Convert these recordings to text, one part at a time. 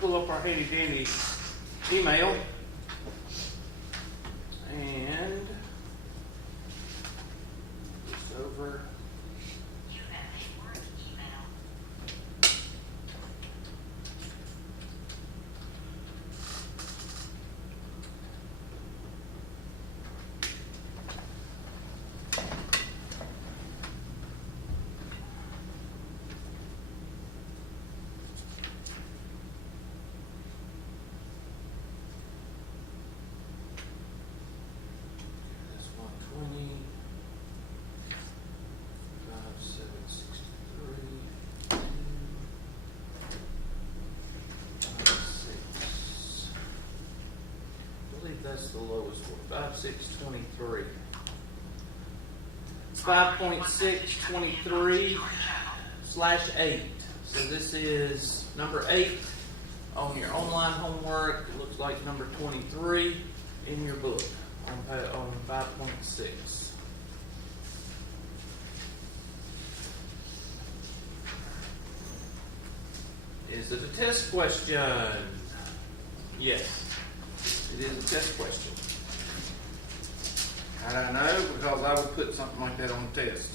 pull up our handy dandy email. And just over. You have a work email. That's 120. 5763. 56. I believe that's the lowest one. 5623. It's 5.623/8. So this is number 8 on your online homework. It looks like number 23 in your book on 5.6. Is it a test question? Yes, it is a test question. How do I know? Because I would put something like that on the test.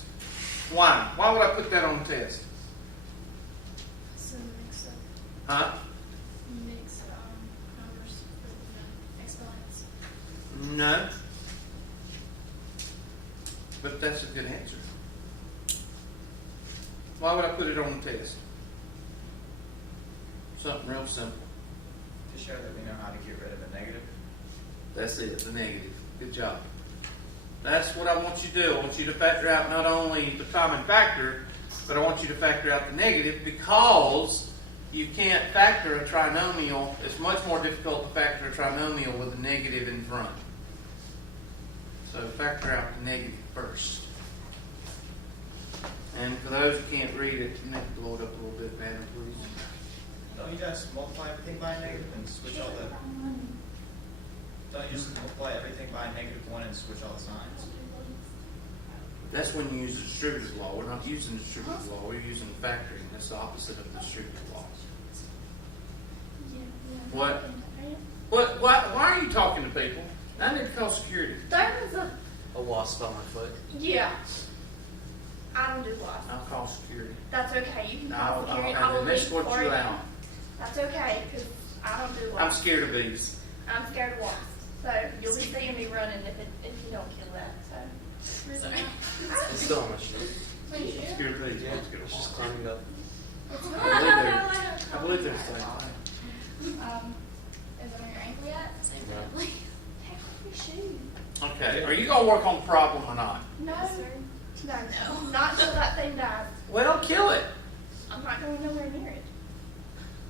Why? Why would I put that on the test? So mix up, Huh? numbers with exponents. No. But that's a good answer. Why would I put it on the test? Something real simple. To show that we know how to get rid of a negative. That's it, the negative. Good job. That's what I want you to do. I want you to factor out not only the common factor, but I want you to factor out the negative, because you can't factor a trinomial. It's much more difficult to factor a trinomial with a negative in front. So factor out the negative first. And for those who can't read it, you have to blow it up a little bit, Banner, please. Don't you just multiply everything by a negative and switch all the... Don't you just multiply everything by a -1 and switch all the signs? That's when you use the distributive law. We're not using the distributive law. We're using factoring. That's the opposite of the distributive law. What? Why are you talking to people? I need to call security. That was A wasp on my foot. yeah. I don't do lots. I'll call security. That's okay. You can call I'll security. I have will them leave escort for you you. out. That's okay, because I don't do I'm lots. scared of bees. I'm scared of wasps. So you'll be seeing me running if you don't kill that. So. Sorry. It's still on my shoe. I'm scared of bees. Yeah, I'm scared of it's just wasps. climbing up. I believe they're the same thing. Is it on your ankle yet? No. Take off your shoe. Okay. Are you going to work on the problem or not? No. No. Not until that thing dies. Well, kill it. I'm not going nowhere near it.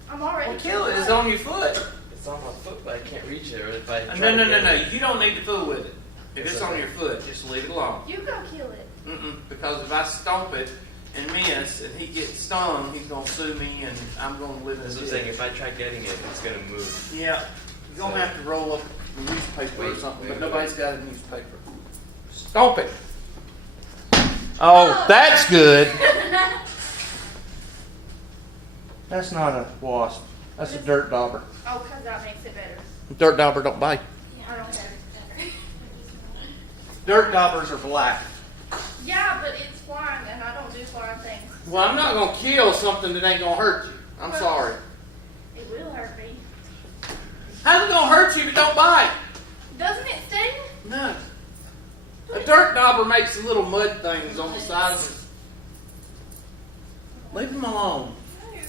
I'm already. Well, kill it. It's on your foot. It's on my foot, but I can't reach it. Or if I try No. to get it- You don't need to fool with it. If it's on your foot, just leave it alone. You go kill it. Because if I stomp it and miss and he gets stung, he's going to sue me and I'm going to live in That's what I'm this. saying. If I try getting it, it's gonna move. Yeah. You're going to have to roll up a newspaper or something, but nobody's got a newspaper. Stomp it. Oh, that's good. That's not a wasp. That's a dirt dauber. Oh, because that makes it better. Dirt dauber don't bite. I don't care. Dirt daubers are black. Yeah, but it's flying, and I don't do flying things. Well, I'm not going to kill something that ain't going to hurt you. I'm sorry. It will hurt me. How's it going to hurt you if it don't bite? Doesn't it sting? No. A dirt dauber makes the little mud things on the sides. Leave them alone. No.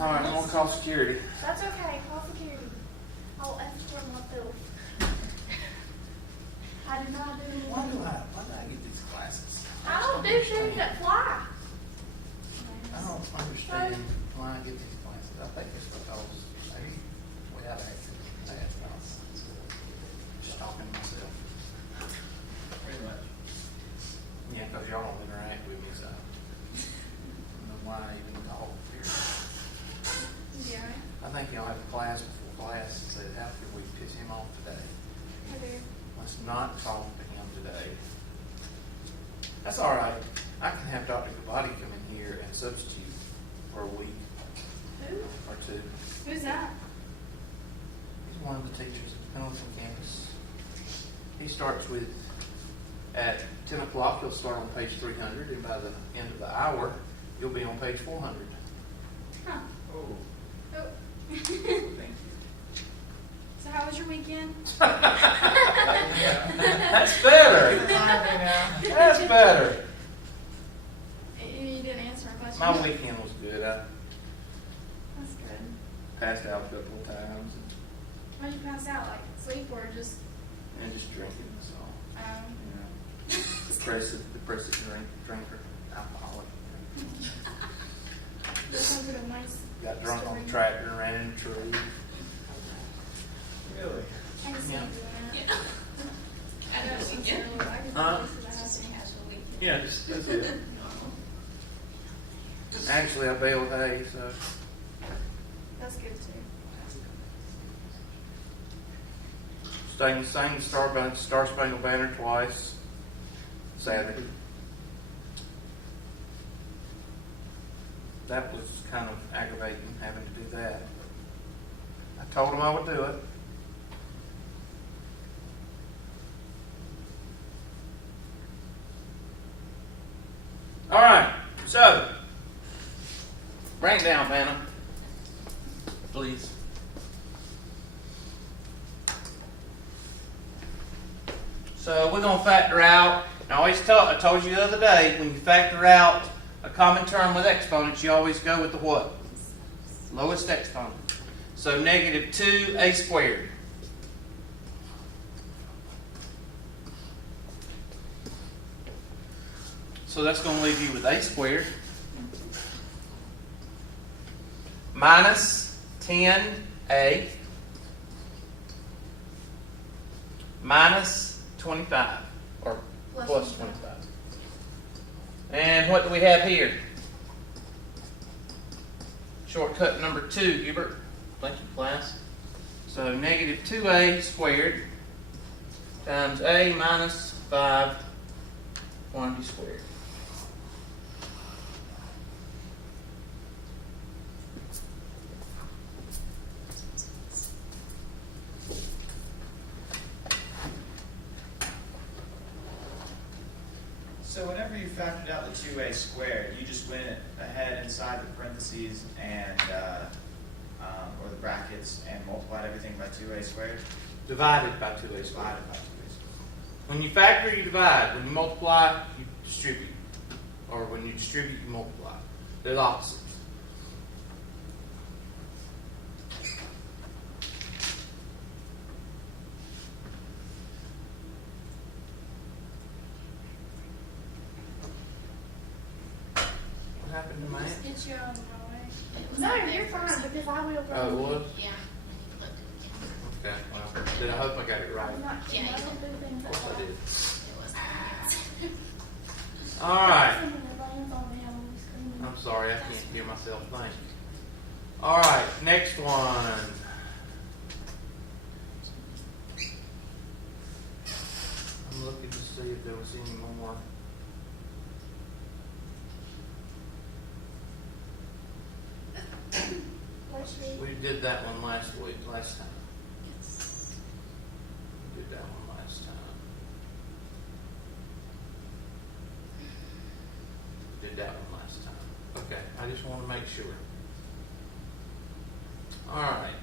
All right, I'm going to call security. That's okay. Call security. I'll escort myself. I do not do anything. Why do I get these glasses? I don't do things that fly. I don't understand why I get these glasses. I think it's because maybe without acting, just talking to myself. Pretty much. Yeah, because y'all don't interact with me, so I don't know why I even called here. Yeah. I think y'all have a class before class and said, how could we piss him off today? I do. Let's not talk to him today. That's all right. I can have Dr. Kabati come in here and substitute for a week. Who? or two. Who's that? He's one of the teachers at Pendleton campus. He starts with, at 10 o'clock, he'll start on page 300, and by the end of the hour, you'll be on page 400. Huh. Oh, Oh. thank you. So how was your weekend? That's better. That's better. You didn't answer my question. My weekend was good. I That's good. passed out a couple of times Why'd you pass out? Like sleep or just? and just drinking. So, you know, depressive drinker, alcoholic. This sounds like a nice. Got drunk on story. the tractor and ran into a tree. Really? I can see Yeah. you doing that. I know it's weekend. I can Huh? do this because I have to have the weekend. Yeah, that's it. Actually, I baled hay, so. That's good too. Sang the Star Spangled Banner twice Saturday. That was kind of aggravating having to do that. I told him I would do it. All right, so bring it down, Vanna, please. So we're going to factor out, and I told you the other day, when you factor out a common term with exponents, you always go with the what? Lowest exponent. So negative 2a squared. So that's going to leave you with a squared minus 10a minus 25, or plus 25. And what do we have here? Shortcut number 2, Hubert. Thank you, class. So negative 2a squared times a minus 5 quantity squared. So whenever you factored out the 2a squared, you just went ahead inside the parentheses and, or the brackets and multiplied everything by 2a squared? Divided by 2a squared. Divided by 2a squared. When you factor, you divide. When you multiply, you distribute. Or when you distribute, you multiply. They're the opposites. What happened to my aunt? Get you on my way. No, you're fine because I will. Oh, it was? Yeah. Okay, well, then I hope I got it right. I'm not kidding. I don't do things Of that course I way. did. It was. All right. Someone that lands on me, I'm always screaming. I'm sorry, I can't hear myself think. All right, next one. I'm looking to see if there was any more. Bless you. We did that one last time. We did that one last time. We did that one last time. Okay, I just want to make sure. All right,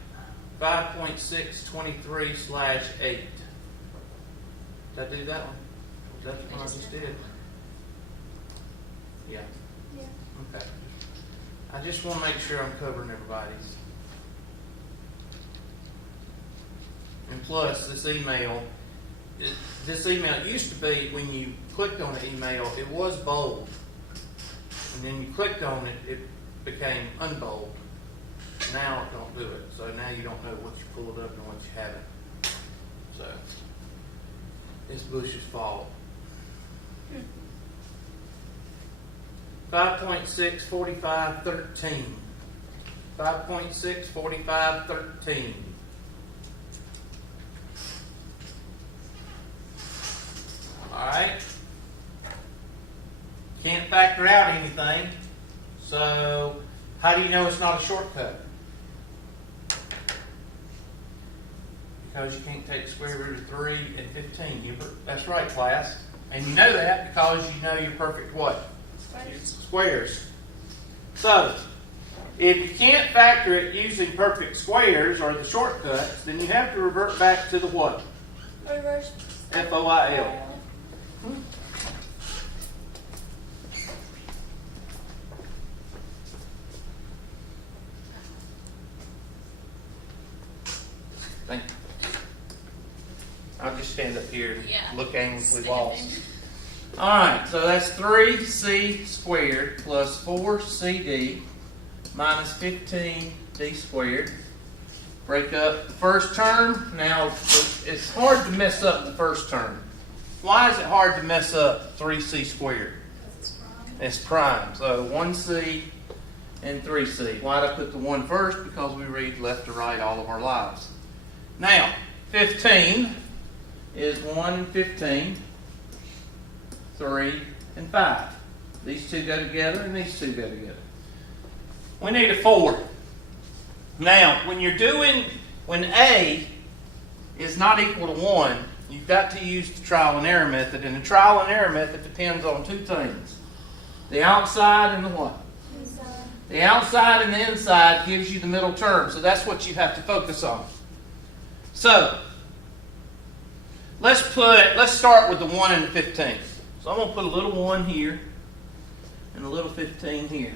5.623/8. Did I do that one? Was that the one I just did? Yeah. Yeah. Okay. I just want to make sure I'm covering everybody's. And plus, this email used to be when you clicked on the email, it was bold. And then you clicked on it, it became unbold. Now it don't do it. So now you don't know what you pulled up and what you haven't. So, it's Bush's fault. 5.64513. 5.64513. All right. Can't factor out anything. So, how do you know it's not a shortcut? because you can't take square root of 3 and 15, Hubert. That's right, class. And you know that because you know your perfect what? Squares. So, if you can't factor it using perfect squares or the shortcuts, then you have to revert back to the what? Reverse. FOIL. Thank you. I'll just stand up here and Yeah. look aimlessly Standing. lost. Alright, so that's 3c squared plus 4cd minus 15d squared. Break up the first term. Now, it's hard to mess up the first term. Why is it hard to mess up 3c squared? It's prime. So 1c and 3c. Why did I put the 1 first? Because we read left to right all of our lives. Now, 15 is 1 and 15, 3 and 5. These two go together and these two go together. We need a 4. Now, when A is not equal to 1, you've got to use the trial and error method. And the trial and error method depends on 2 things. The outside and the what? Inside. The outside and the inside gives you the middle term. So that's what you have to focus on. So, let's start with the 1 and the 15. So I'm going to put a little 1 here and a little 15 here.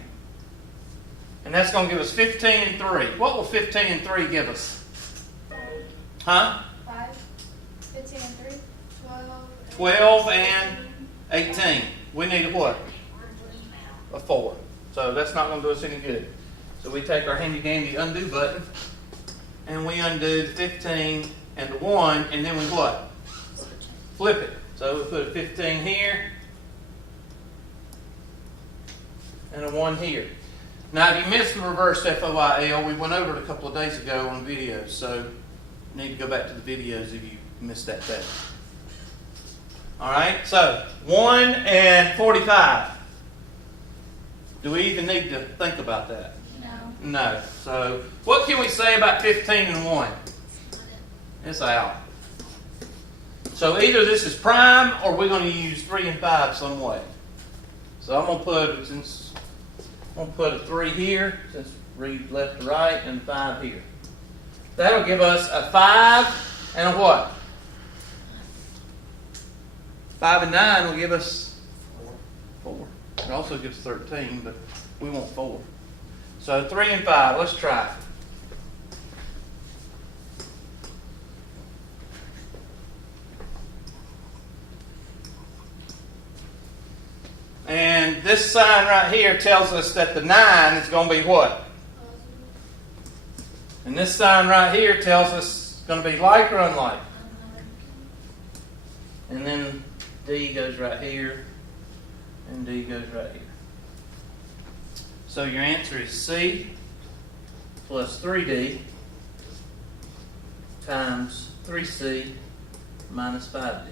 And that's going to give us 15 and 3. What will 15 and 3 give us? 5. Huh? 5. 15 and 3. 12. 12 and 18. We need a what? A 4. So that's not going to do us any good. So we take our handy dandy undo button and we undo the 15 and the 1, and then we what? Flip it. So we put a 15 here and a 1 here. Now, if you missed the reverse FOIL, we went over it a couple of days ago on the videos, so you need to go back to the videos if you missed that day. Alright, so 1 and 45. Do we even need to think about that? No. No. So, what can we say about 15 and 1? It's out. So either this is prime or we're going to use 3 and 5 some way. So I'm going to put a 3 here, since read left to right, and 5 here. That'll give us a 5 and a what? 5 and 9 will give us 4. It also gives 13, but we want 4. So 3 and 5, let's try it. And this sign right here tells us that the 9 is going to be what? And this sign right here tells us it's going to be like or unlike. And then D goes right here, and D goes right here. So your answer is C plus 3D times 3C minus 5D.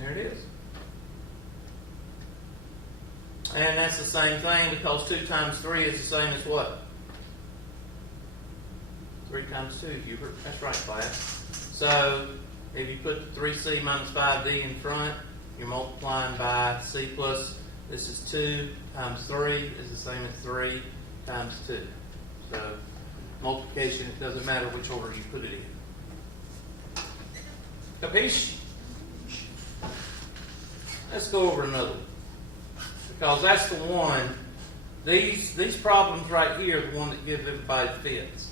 There it is. And that's the same thing because 2 times 3 is the same as what? 3 times 2, Hubert. That's right, class. So, if you put 3C minus 5D in front, you're multiplying by C plus, this is 2 times 3 is the same as 3 times 2. So, multiplication, it doesn't matter which order you put it in. Capiche? Let's go over another one. Because that's the one, these problems right here are the one that give everybody fits.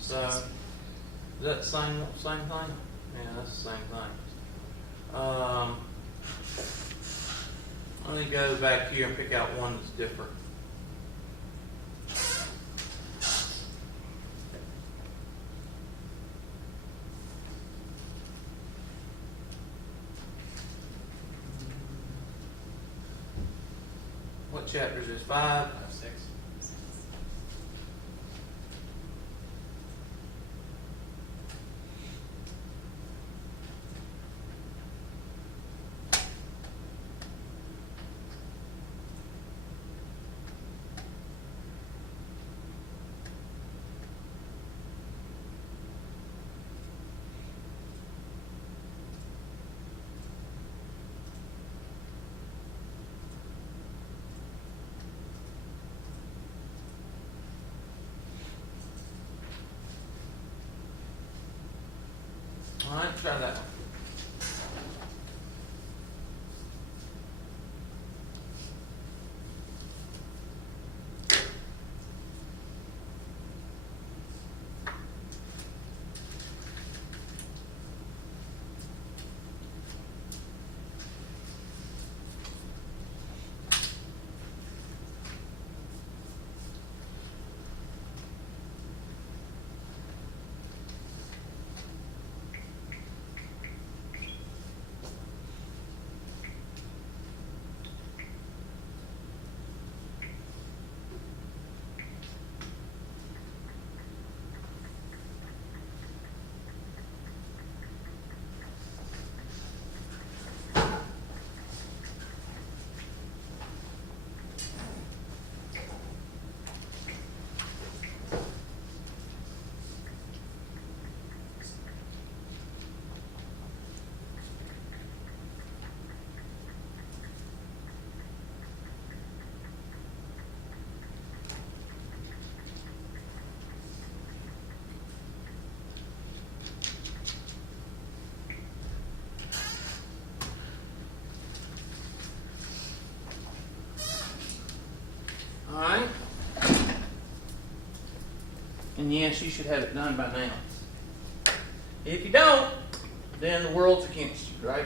So, is that the same thing? Yeah, that's the same thing. Let me go back here and pick out one that's different. What chapter is this? 5? 6. All right, try that one. All right. And yes, you should have it done by now. If you don't, then the world's against you, right?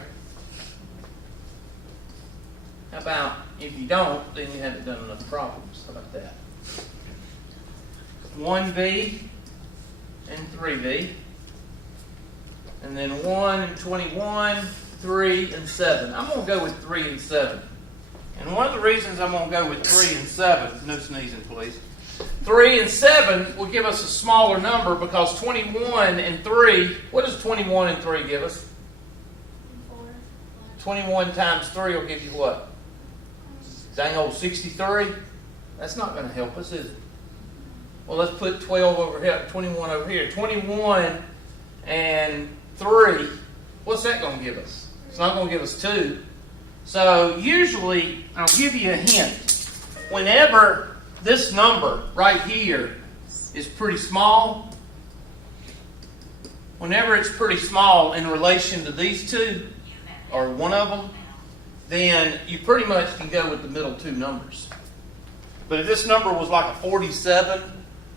How about if you don't, then you haven't done enough problems? How about that? 1V and 3V. And then 1 and 21, 3 and 7. I'm going to go with 3 and 7. And one of the reasons I'm going to go with 3 and 7, no sneezing please, 3 and 7 will give us a smaller number because 21 and 3, what does 21 and 3 give us? 21 times 3 will give you what? Dang old 63? That's not going to help us, is it? Well, let's put 12 over here, 21 over here. 21 and 3, what's that going to give us? It's not going to give us 2. So usually, I'll give you a hint. Whenever this number right here is pretty small, whenever it's pretty small in relation to these two, or one of them, then you pretty much can go with the middle two numbers. But if this number was like a 47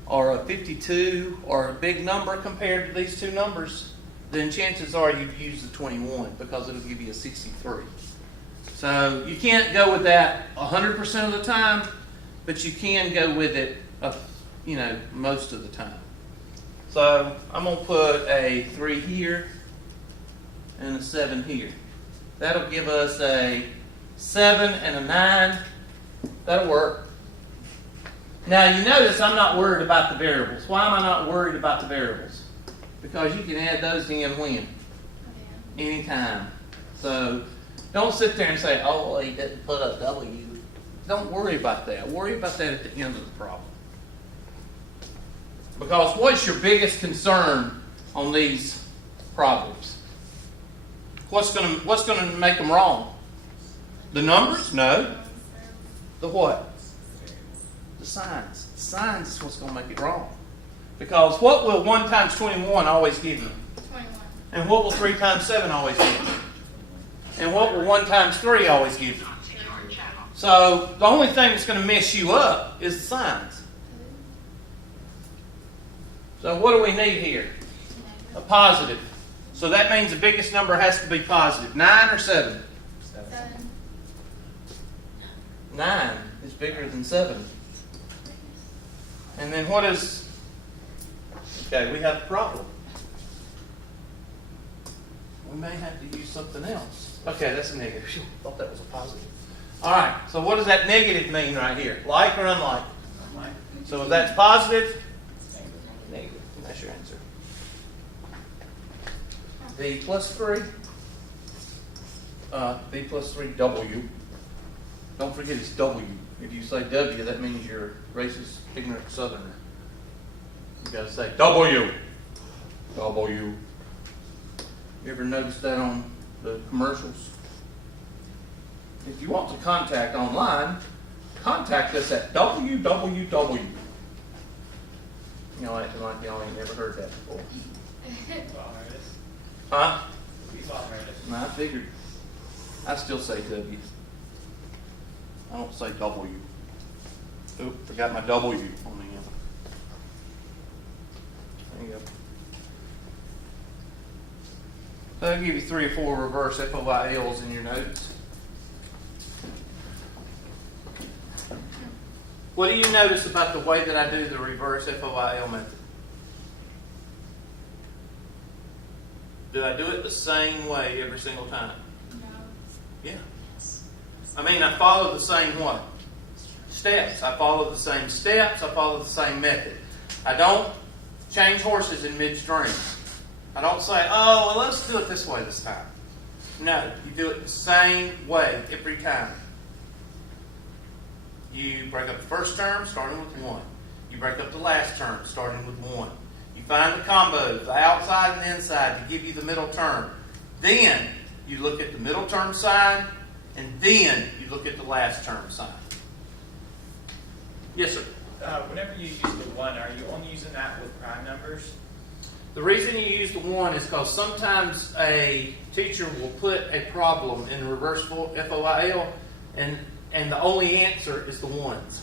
or a 52 or a big number compared to these two numbers, then chances are you'd use the 21 because it'll give you a 63. So you can't go with that 100% of the time, but you can go with it, most of the time. So I'm going to put a 3 here and a 7 here. That'll give us a 7 and a 9. That'll work. Now you notice I'm not worried about the variables. Why am I not worried about the variables? Because you can add those in when? Anytime. So don't sit there and say, oh, well, he didn't put a W. Don't worry about that. Worry about that at the end of the problem. Because what's your biggest concern on these problems? What's going to make them wrong? The numbers? No. The what? The signs. The signs is what's going to make it wrong. Because what will 1 times 21 always give you? 21. And what will 3 times 7 always give you? And what will 1 times 3 always give you? So the only thing that's going to mess you up is the signs. So what do we need here? A positive. So that means the biggest number has to be positive. 9 or 7? 7. 9 is bigger than 7. And then what is... Okay, we have a problem. We may have to use something else. Okay, that's a negative. Phew, thought that was a positive. All right, so what does that negative mean right here? Like or unlike? Unlike. So if that's positive, negative. That's your answer. B plus 3. B plus 3, W. Don't forget it's W. If you say W, that means you're a racist, ignorant Southerner. You gotta say W. W. You ever notice that on the commercials? If you want to contact online, contact us at www. Y'all acting like y'all ain't never heard that before. Well, Meredith. Huh? We thought Meredith. No, I figured. I still say W. I don't say W. Oop, forgot my W on the end. There you go. So I'll give you 3 or 4 reverse FOILs in your notes. What do you notice about the way that I do the reverse FOIL method? Do I do it the same way every single time? No. Yeah. I mean, I follow the same what? Steps. I follow the same steps. I follow the same method. I don't change horses in midstream. I don't say, oh, well, let's do it this way this time. No, you do it the same way every time. You break up the first term, starting with 1. You break up the last term, starting with 1. You find the combos, the outside and the inside, to give you the middle term. Then you look at the middle term side, and then you look at the last term side. Yes, sir. Whenever you use the 1, are you only using that with prime numbers? The reason you use the 1 is because sometimes a teacher will put a problem in reverse FOIL, and the only answer is the 1s.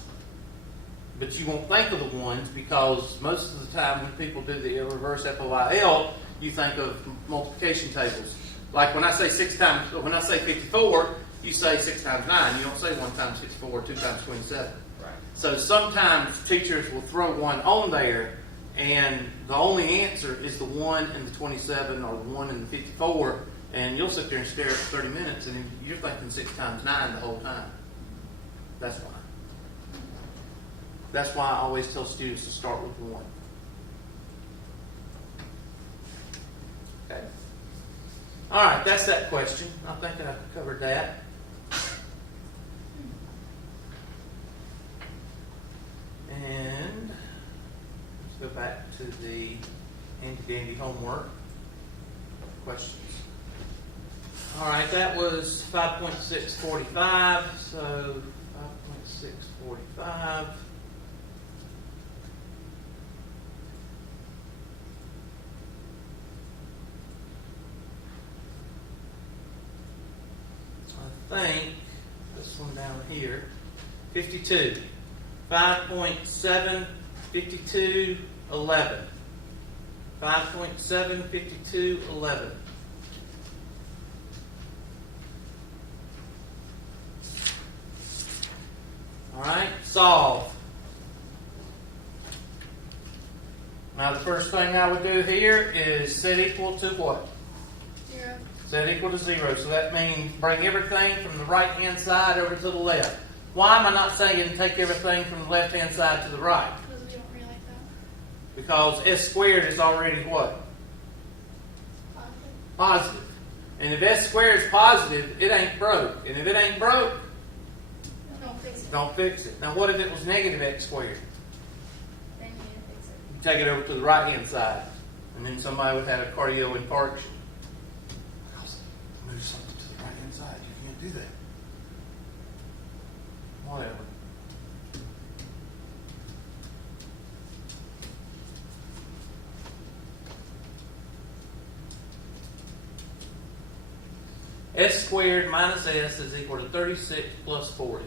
But you won't think of the 1s because most of the time when people do the reverse FOIL, you think of multiplication tables. Like when I say 54, you say 6 times 9. You don't say 1 times 64, 2 times 27. Right. So sometimes teachers will throw 1 on there, and the only answer is the 1 and the 27 or the 1 and the 54, and you'll sit there and stare at 30 minutes, and you're thinking 6 times 9 the whole time. That's why. That's why I always tell students to start with 1. Okay. All right, that's that question. I think I covered that. And let's go back to the handy-dandy homework questions. All right, that was 5.645. So 5.645. I think this one down here, 52. 5.7, 52, 11. 5.7, 52, 11. All right, solve. Now the first thing I would do here is set equal to what? 0. Set equal to 0. So that means bring everything from the right-hand side over to the left. Why am I not saying take everything from the left-hand side to the right? Because we don't really like that. Because s squared is already what? Positive. And if s squared is positive, it ain't broke. And if it ain't broke, Don't fix it. don't fix it. Now what if it was negative x squared? Then you need to fix it. You take it over to the right-hand side. And then somebody would have a cardio infarction. Because move something to the right-hand side. You can't do that. Whatever. S squared minus s is equal to 36 plus 4s.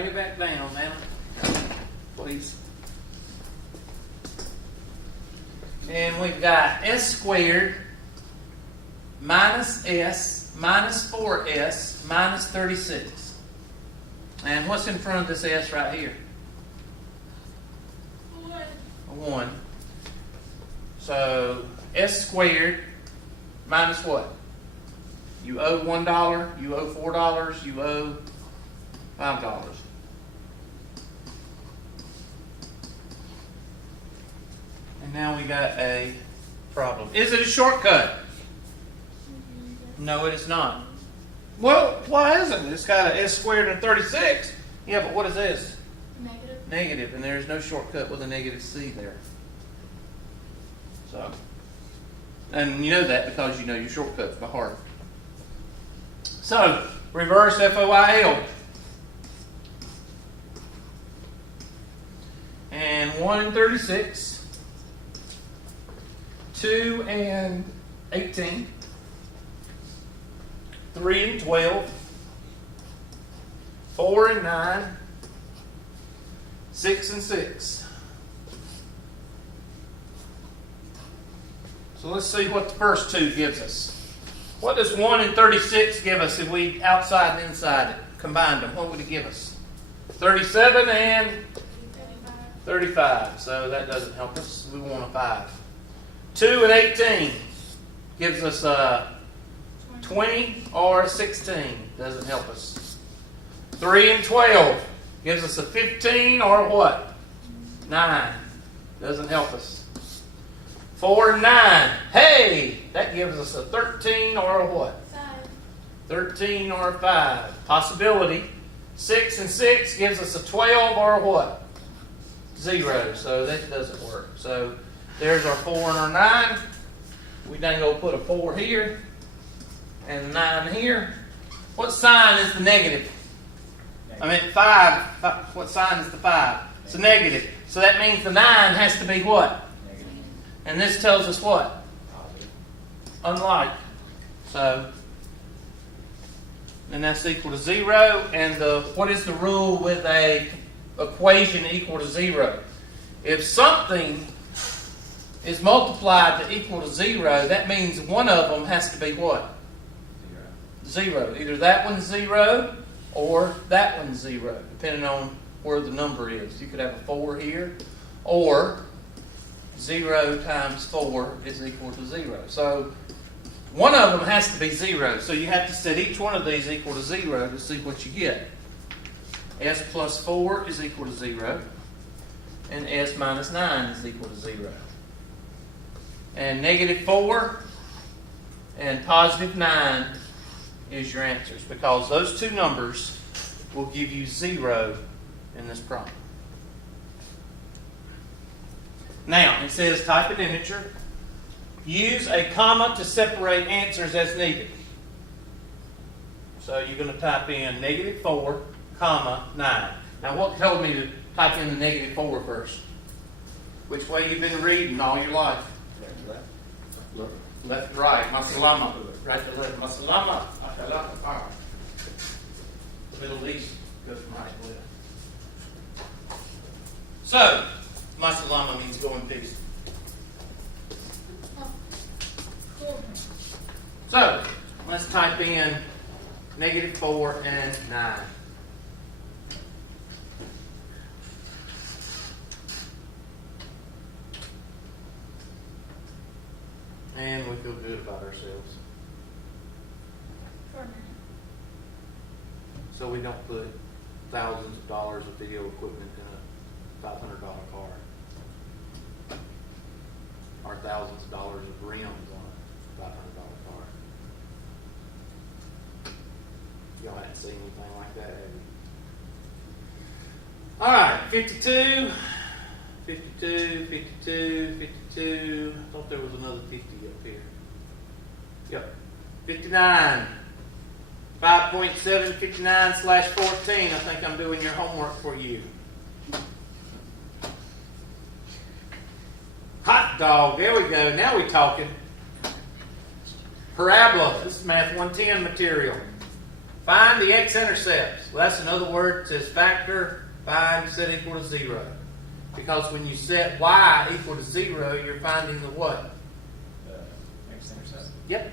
Bring it back down, Anna. Please. And we've got s squared minus s minus 4s minus 36. And what's in front of this s right here? A 1. So s squared minus what? You owe $1, you owe $4, you owe $5. And now we got a problem. Is it a shortcut? No, it is not. Well, why isn't it? It's got a s squared and 36. Yeah, but what is this? Negative. Negative, and there's no shortcut with a negative c there. So, and you know that because you know your shortcuts by heart. So, reverse FOIL. And 1 and 36. 2 and 18. 3 and 12. 4 and 9. 6 and 6. So let's see what the first two gives us. What does 1 and 36 give us if we outside and inside it combined them? What would it give us? 37 and 35. So that doesn't help us. We want a 5. 2 and 18 gives us 20 or 16. Doesn't help us. 3 and 12 gives us a 15 or what? 9. Doesn't help us. 4 and 9. Hey! That gives us a 13 or a what? 5. 13 or a 5. Possibility. 6 and 6 gives us a 12 or a what? 0. So that doesn't work. So there's our 4 and our 9. We then go put a 4 here and a 9 here. What sign is the negative? I mean 5. What sign is the 5? It's a negative. So that means the 9 has to be what? Negative. And this tells us what? Unlike. So, and that's equal to 0. And what is the rule with a equation equal to 0? If something is multiplied to equal to 0, that means one of them has to be what? 0. Either that one's 0 or that one's 0, depending on where the number is. You could have a 4 here, or 0 times 4 is equal to 0. So one of them has to be 0. So you have to set each one of these equal to 0 to see what you get. S plus 4 is equal to 0. And S minus 9 is equal to 0. And negative 4 and positive 9 is your answers, because those two numbers will give you 0 in this problem. Now, it says type an integer. Use a comma to separate answers as needed. So you're going to type in negative 4, comma, 9. Now, what told me to type in the negative 4 first? Which way you've been reading all your life? Left to right. Masalama. Right to left. Masalama. All right. Middle East goes from right to left. So, Masalama means go in peace. Oh, cool. So, let's type in negative 4 and 9. And we feel good about ourselves. For a minute. So we don't put thousands of dollars of video equipment in a $500 car. Or thousands of dollars of rims on a $500 car. Y'all haven't seen anything like that, have you? Alright, 52, 52, 52, 52. I thought there was another 50 up here. Yep. 59. 5.7, 59/14. I think I'm doing your homework for you. Hot dog. There we go. Now we're talking. Parabola. This is Math 110 material. Find the x-intercepts. Well, that's another word that says factor, find, set equal to 0. Because when you set y equal to 0, you're finding the what? The x-intercept. Yep.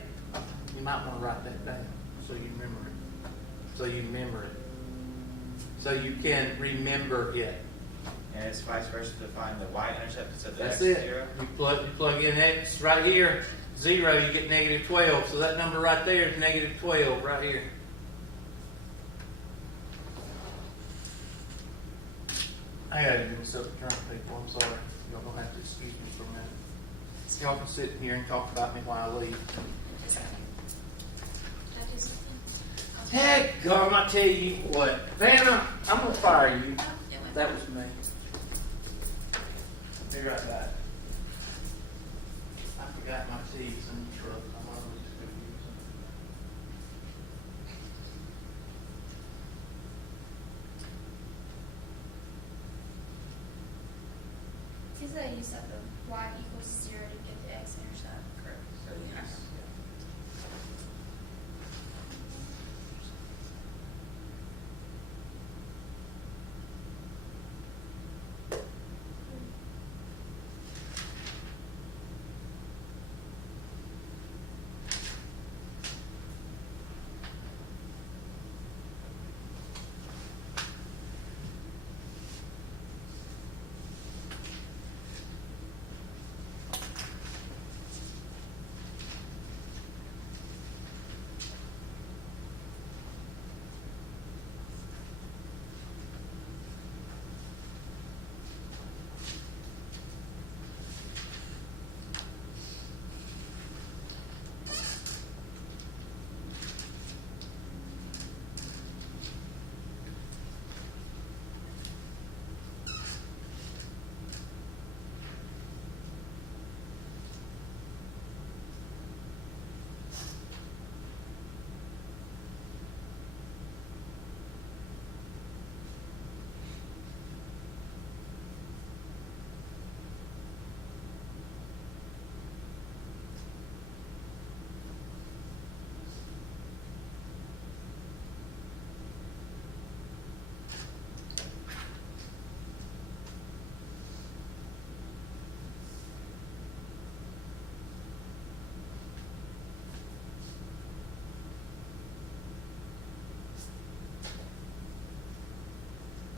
You might want to write that down so you remember it. So you remember it. So you can remember it. And it's vice versa to find the y-intercept instead of the That's x it. 0. You plug in x right here, 0, you get negative 12. So that number right there is negative 12 right here. I gotta give myself a drink, people. I'm sorry. Y'all gonna have to excuse me for a minute. Y'all can sit in here and talk about me while I leave. Did I do something? Heck, gum, I tell you what. Vanna, I'm gonna fire you. Oh, it went. That was me. Be right back. I forgot my keys in the truck. I'm always gonna use them. He said you set the y equals 0 to get the x-intercept. Correct. So you Yeah. use